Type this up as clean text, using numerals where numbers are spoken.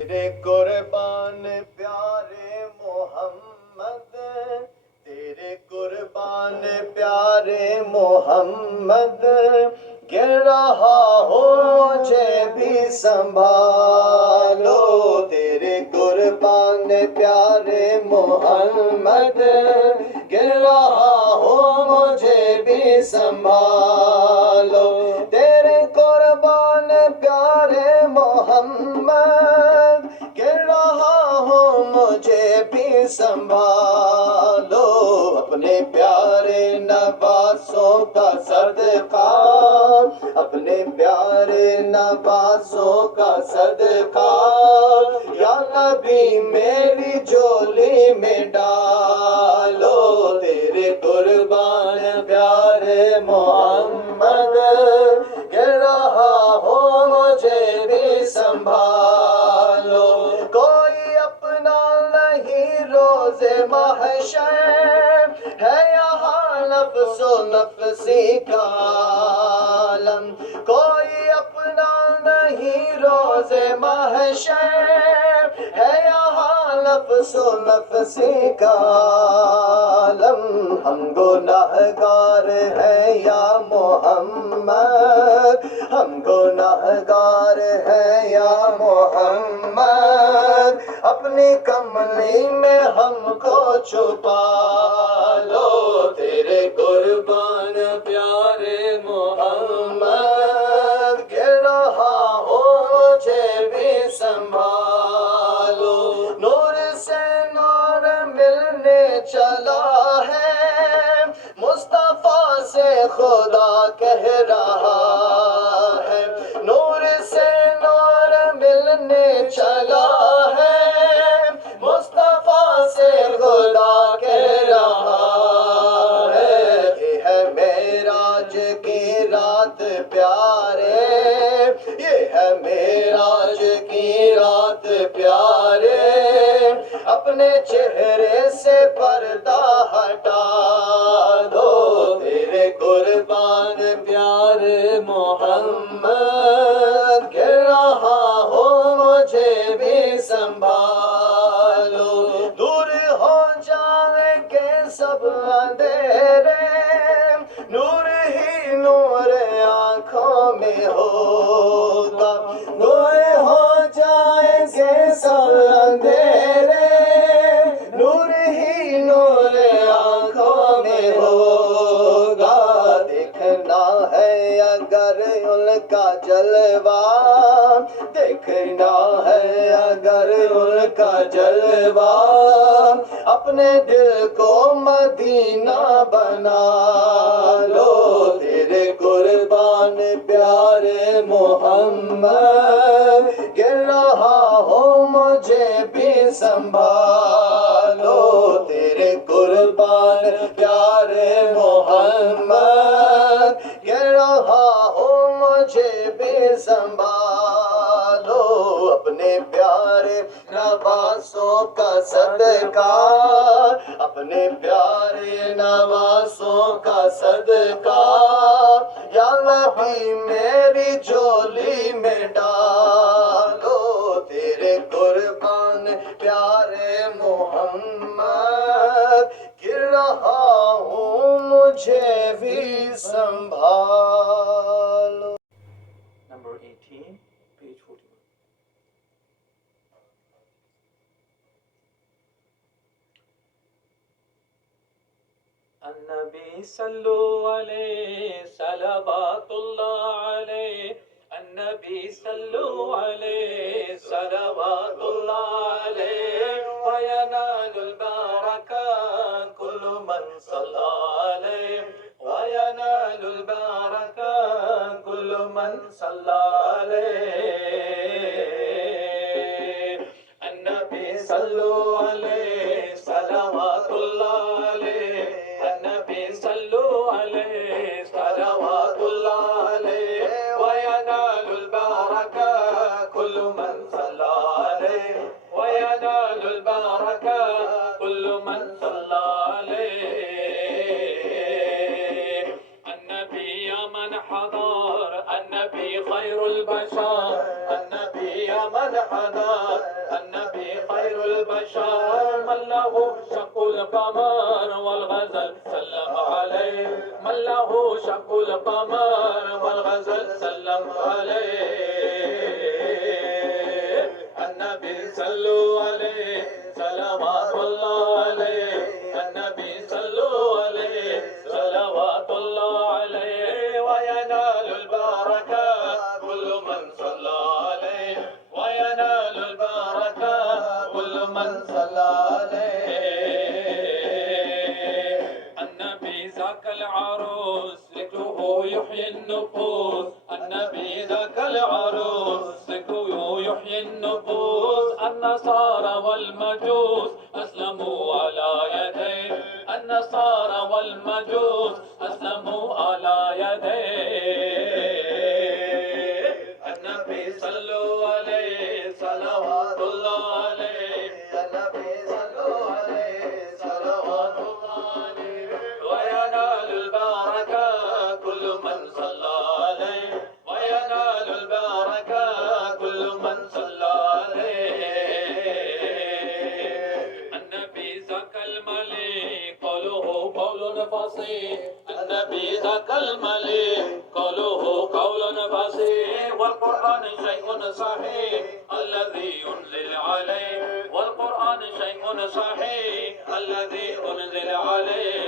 تیرے قربان پیارے محمد، تیرے قربان پیارے محمد، گر رہا ہو مجھے بھی سنبھالو، تیرے قربان پیارے محمد، گر رہا ہو مجھے بھی سنبھالو، تیرے قربان پیارے محمد، گر رہا ہو مجھے بھی سنبھالو، اپنے پیارے نواسوں کا صدقہ، اپنے پیارے نواسوں کا صدقہ، یا نبی میری جھولی میں ڈالو، تیرے قربان پیارے محمد، گر رہا ہو مجھے بھی سنبھالو، کوئی اپنا نہیں روز محشر، ہے یہاں نفس و نفسی کا عالم، کوئی اپنا نہیں روز محشر، ہے یہاں نفس و نفسی کا عالم، ہم گناہگار ہیں یا محمد، ہم گناہگار ہیں یا محمد، اپنی کملی میں ہم کو چھپا لو، تیرے قربان پیارے محمد، گر رہا ہو مجھے بھی سنبھالو، نور سے نور ملنے چلا ہے، مصطفیٰ سے خدا کہہ رہا ہے، نور سے نور ملنے چلا ہے، مصطفیٰ سے خدا کہہ رہا ہے، یہ ہے معراج کی رات پیارے، یہ ہے معراج کی رات پیارے، اپنے چہرے سے پردہ ہٹا دو، تیرے قربان پیارے محمد، گر رہا ہو مجھے بھی سنبھالو، دور ہو جائیں گے سب اندھیرے، نور ہی نور آنکھوں میں ہوگا، دور ہو جائیں گے سب اندھیرے، نور ہی نور آنکھوں میں ہوگا، دیکھنا ہے اگر ان کا جلوہ، دیکھنا ہے اگر ان کا جلوہ، اپنے دل کو مدینہ بنا لو، تیرے قربان پیارے محمد، گر رہا ہو مجھے بھی سنبھالو، تیرے قربان پیارے محمد، گر رہا ہو مجھے بھی سنبھالو، اپنے پیارے نواسوں کا صدقہ، اپنے پیارے نواسوں کا صدقہ، یا نبی میری جھولی میں ڈالو، تیرے قربان پیارے محمد، گر رہا ہوں مجھے بھی سنبھالو۔ Number 18, page 41. النبی صلو علیہ صلوات اللہ علیہ، النبی صلو علیہ صلوات اللہ علیہ، وینال البرکہ کل من صلی علیہ، وینال البرکہ کل من صلی علیہ، النبی صلو علیہ صلوات اللہ علیہ، النبی صلو علیہ صلوات اللہ علیہ، وینال البرکہ کل من صلی علیہ، وینال البرکہ کل من صلی علیہ، النبی یا من حضر، النبی خیر البشر، النبی یا من من حضر النبي خير البشر من له شق القمر والغزل سلم عليه من له شق القمر والغزل سلم عليه النبي صلوا عليه صلوات الله عليه النبي صلوا عليه صلوات الله عليه وينال البركة كل من صلى عليه وينال البركة كل من صلى عليه النبي ذاك العروس ذكره يحيي النفوس النبي ذاك العروس ذكره يحيي النفوس النصارى والمجوس أسلموا على يديه النصارى والمجوس أسلموا على يديه النبي صلوا عليه صلوات الله عليه النبي صلوا عليه صلوات الله عليه وينال البركة كل من صلى عليه وينال البركة كل من صلى عليه النبي ذاك الملك قوله قول فصيح النبي ذاك الملك قوله قول فصيح والقرآن شيء صحيح الذي أنزل عليه والقرآن شيء صحيح الذي أنزل عليه